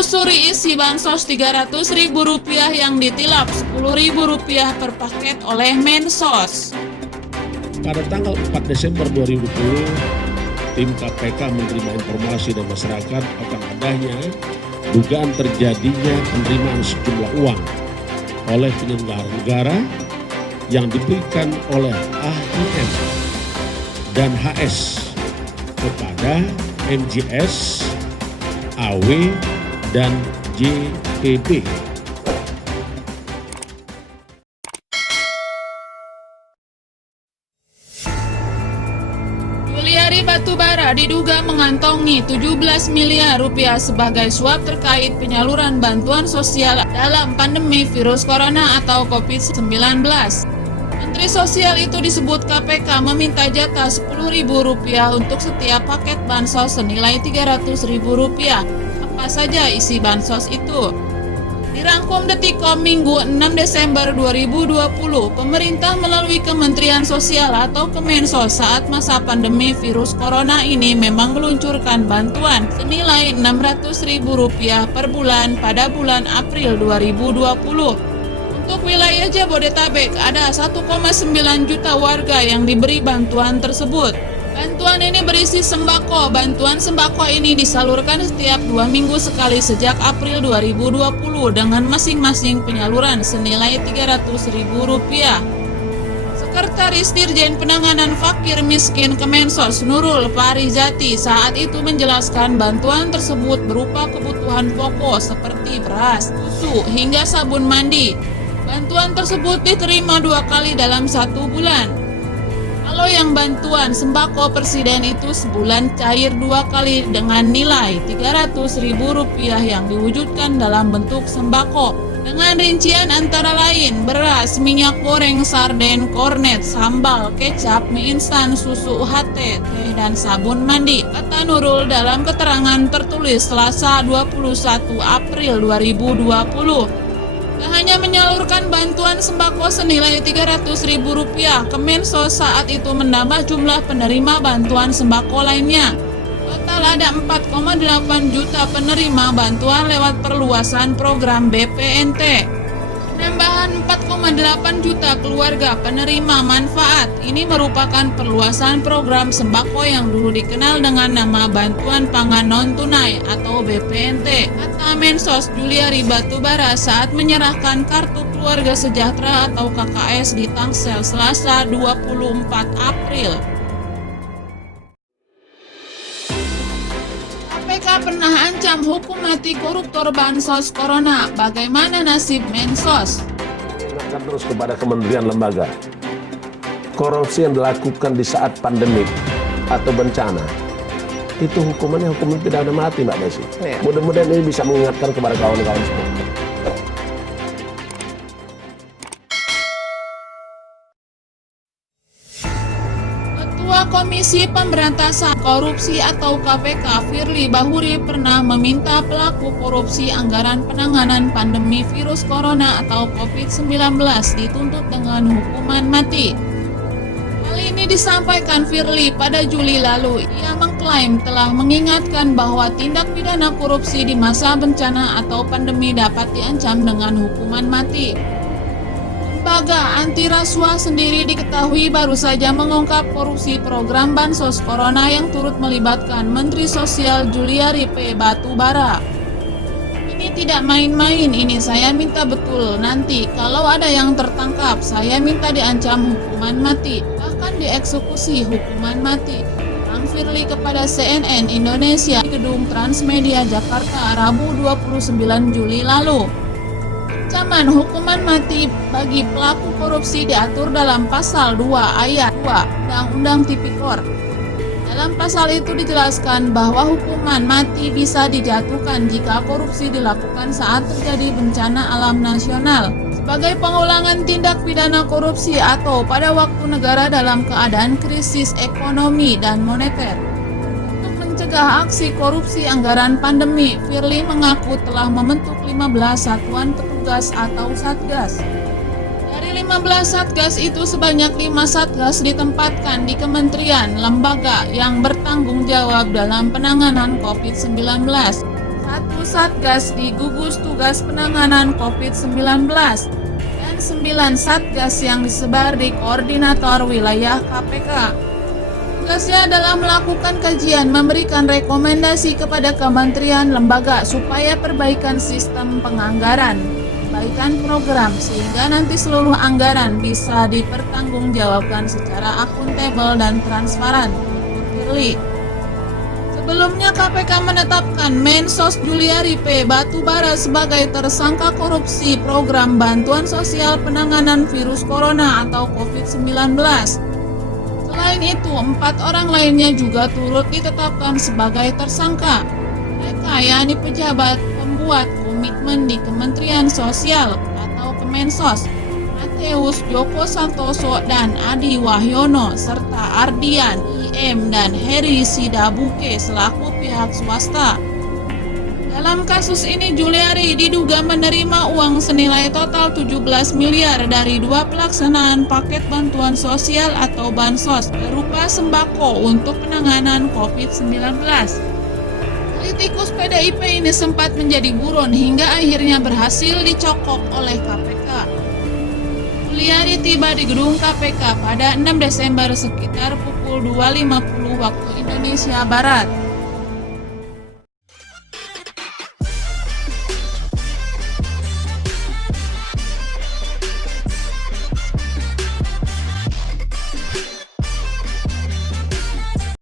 Menelusuri isi bansos Rp300.000 yang ditilap Rp10.000 per paket oleh Mensos. Pada tanggal 4 Desember 2020, tim KPK menerima informasi dari masyarakat akan adanya dugaan terjadinya penerimaan sejumlah uang oleh penyelenggara negara yang diberikan oleh AIM dan HS kepada MJS, AW, dan JPB. Juliari Batubara diduga mengantongi Rp17 miliar sebagai suap terkait penyaluran bantuan sosial dalam pandemi virus corona atau COVID-19. Menteri Sosial itu disebut KPK meminta jatah Rp10.000 untuk setiap paket bansos senilai Rp300.000. Apa saja isi bansos itu? Dirangkum Detikcom Minggu 6 Desember 2020, pemerintah melalui Kementerian Sosial atau Kemensos saat masa pandemi virus corona ini memang meluncurkan bantuan senilai Rp600.000 per bulan pada bulan April 2020. Untuk wilayah Jabodetabek ada 1,9 juta warga yang diberi bantuan tersebut. Bantuan ini berisi sembako. Bantuan sembako ini disalurkan setiap 2 minggu sekali sejak April 2020 dengan masing-masing penyaluran senilai Rp300.000. Sekretaris Dirjen Penanganan Fakir Miskin Kemensos Nurul Parijati saat itu menjelaskan bantuan tersebut berupa kebutuhan pokok seperti beras, susu, hingga sabun mandi. Bantuan tersebut diterima 2 kali dalam 1 bulan. Kalau yang bantuan sembako presiden itu sebulan cair 2 kali dengan nilai Rp300.000 yang diwujudkan dalam bentuk sembako dengan rincian antara lain beras, minyak goreng, sarden, kornet, sambal, kecap, mie instan, susu UHT, teh, dan sabun mandi, kata Nurul dalam keterangan tertulis Selasa 21 April 2020. Tak hanya menyalurkan bantuan sembako senilai Rp300.000, Kemensos saat itu menambah jumlah penerima bantuan sembako lainnya. Total ada 4,8 juta penerima bantuan lewat perluasan program BPNT. Penambahan 4,8 juta keluarga penerima manfaat ini merupakan perluasan program sembako yang dulu dikenal dengan nama Bantuan Pangan Non-Tunai atau BPNT, kata Mensos Juliari Batubara saat menyerahkan Kartu Keluarga Sejahtera atau KKS di Tangsel Selasa 24 April. KPK pernah ancam hukum mati koruptor bansos corona. Bagaimana nasib Mensos? Ingatkan terus kepada kementerian lembaga, korupsi yang dilakukan di saat pandemik atau bencana itu hukumannya hukum pidana mati, Mbak Desi. Mudah-mudahan ini bisa mengingatkan kepada kawan-kawan semua. Ketua Komisi Pemberantasan Korupsi atau KPK Firly Bahuri pernah meminta pelaku korupsi anggaran penanganan pandemi virus corona atau COVID-19 dituntut dengan hukuman mati. Hal ini disampaikan Firly pada Juli lalu. Ia mengklaim telah mengingatkan bahwa tindak pidana korupsi di masa bencana atau pandemi dapat diancam dengan hukuman mati. Lembaga anti rasuah sendiri diketahui baru saja mengungkap korupsi program bansos corona yang turut melibatkan Menteri Sosial Juliari P. Batubara. Ini tidak main-main, ini saya minta betul. Nanti kalau ada yang tertangkap, saya minta diancam hukuman mati, bahkan dieksekusi hukuman mati. Kang Firly kepada CNN Indonesia di Gedung Transmedia Jakarta Rabu 29 Juli lalu. Ancaman hukuman mati bagi pelaku korupsi diatur dalam Pasal 2 Ayat 2 Undang-Undang Tipikor. Dalam pasal itu dijelaskan bahwa hukuman mati bisa dijatuhkan jika korupsi dilakukan saat terjadi bencana alam nasional, sebagai pengulangan tindak pidana korupsi atau pada waktu negara dalam keadaan krisis ekonomi dan moneter. Untuk mencegah aksi korupsi anggaran pandemi, Firly mengaku telah membentuk 15 satuan petugas atau satgas. Dari 15 satgas itu sebanyak 5 satgas ditempatkan di kementerian lembaga yang bertanggung jawab dalam penanganan COVID-19. 1 Satgas di gugus tugas penanganan COVID-19 dan 9 Satgas yang disebar di koordinator wilayah KPK. Tugasnya adalah melakukan kajian, memberikan rekomendasi kepada kementerian lembaga supaya perbaikan sistem penganggaran, perbaikan program, sehingga nanti seluruh anggaran bisa dipertanggungjawabkan secara akuntabel dan transparan. Firly. Sebelumnya KPK menetapkan Mensos Juliari P. Batubara sebagai tersangka korupsi program bantuan sosial penanganan virus corona atau COVID-19. Selain itu, 4 orang lainnya juga turut ditetapkan sebagai tersangka. Mereka yakni pejabat pembuat komitmen di Kementerian Sosial atau Kemensos, Mateus Joko Santoso dan Adi Wahyono, serta Ardian, IM, dan Heri Sidabuke selaku pihak swasta. Dalam kasus ini, Juliari diduga menerima uang senilai total 17 miliar dari 2 pelaksanaan paket bantuan sosial atau bansos berupa sembako untuk penanganan COVID-19. Politikus PDIP ini sempat menjadi buron hingga akhirnya berhasil dicokok oleh KPK. Juliari tiba di gedung KPK pada 6 Desember sekitar pukul 2.50 waktu Indonesia Barat.